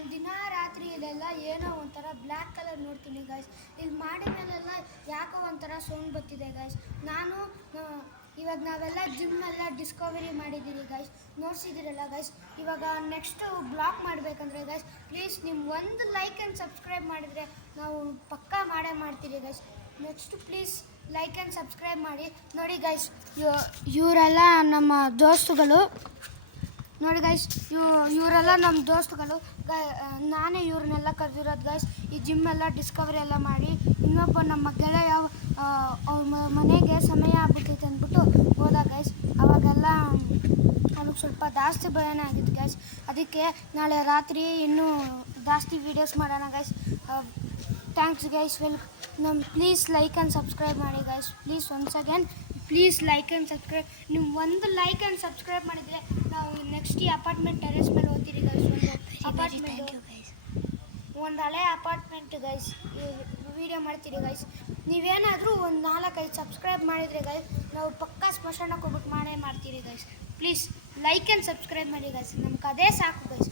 ನಾನು ದಿನ ರಾತ್ರಿ ಇಲ್ಲೆಲ್ಲ ಏನೋ ಒಂಥರ ಬ್ಲ್ಯಾಕ್ ಕಲರ್ ನೋಡ್ತೀನಿ ಗೈಸ್. ಇಲ್ಲಿ ಮಾಡಿದ ಮೇಲೆಲ್ಲ ಯಾಕೋ ಒಂಥರ ಸೌಂಡ್ ಬರ್ತಿದೆ ಗೈಸ್. ನಾನು ಇವಾಗ ನಾವೆಲ್ಲ ಜಿಮ್ ಎಲ್ಲ ಡಿಸ್ಕವರಿ ಮಾಡಿದ್ದೀರಿ ಗೈಸ್, ನೋಡ್ಸಿದ್ದೀರಲ್ಲ ಗೈಸ್. ಇವಾಗ ನೆಕ್ಸ್ಟು ಬ್ಲಾಗ್ ಮಾಡಬೇಕಂದ್ರೆ ಗೈಸ್ ಪ್ಲೀಸ್ ನಿಮ್ಮ ಒಂದು ಲೈಕ್ ಆ್ಯಂಡ್ ಸಬ್ಸ್ಕ್ರೈಬ್ ಮಾಡಿದರೆ ನಾವು ಪಕ್ಕಾ ಮಾಡ್ತೀರಿ guys. Next please like and subscribe ಮಾಡಿ. ನೋಡಿ ಗೈಸ್, ಇವರೆಲ್ಲ ನಮ್ಮ ದೋಸ್ತುಗಳು. ನೋಡಿ ಗೈಸ್, ಇವರೆಲ್ಲ ನಮ್ಮ ದೋಸ್ತುಗಳು. ನಾನೇ ಇವ್ರನ್ನೆಲ್ಲ ಕರೆದಿರೋದು ಗೈಸ್. ಈ ಜಿಮ್ ಎಲ್ಲ ಡಿಸ್ಕವರಿ ಎಲ್ಲ ಮಾಡಿ ಇನ್ನೊಬ್ಬ ನಮ್ಮ ಗೆಳೆಯ ಅವ್ರ ಮನೆಗೆ ಸಮಯ ಆಗ್ಬಿಟ್ಟೈತೆ ಅಂದ್ಬಿಟ್ಟು ಹೋದ ಗೈಸ್. ಅವಾಗೆಲ್ಲ ಅವ್ನಿಗೆ ಸ್ವಲ್ಪ ಜಾಸ್ತಿ ಭಯನೇ ಆಗಿತ್ತು ಗೈಸ್. ಅದಕ್ಕೆ ನಾಳೆ ರಾತ್ರಿ ಇನ್ನೂ ಜಾಸ್ತಿ ವೀಡಿಯೋಸ್ ಮಾಡೋಣ guys. Thanks guys. Please like and subscribe ಮಾಡಿ guys. Please once again please like and subscribe. ನಿಮ್ಮ ಒಂದು ಲೈಕ್ ಆ್ಯಂಡ್ ಸಬ್ಸ್ಕ್ರೈಬ್ ಮಾಡಿದರೆ ನಾವು ನೆಕ್ಸ್ಟ್ ಈ ಅಪಾರ್ಟ್ಮೆಂಟ್ ಟೆರೆಸ್ ಮೇಲೆ ಓದ್ತೀರಿ ಗೈಸ್. ಒಂದು ಹಳೆ ಅಪಾರ್ಟ್ಮೆಂಟ್ ಗೈಸ್ ವೀಡಿಯೋ ಮಾಡ್ತೀರಿ ಗೈಸ್. ನೀವೇನಾದರೂ ಒಂದು 4-5 ಸಬ್ಸ್ಕ್ರೈಬ್ ಮಾಡಿದರೆ ಗೈಸ್ ನಾವು ಪಕ್ಕಾ ಸ್ಮಶಾನಕ್ಕೆ ಹೋಗ್ಬಿಟ್ಟು ಮಾಡ್ತೀರಿ guys. Please like and subscribe ಮಾಡಿ ಗೈಸ್. ನಮ್ಗೆ ಅದೇ ಸಾಕು ಗೈಸ್.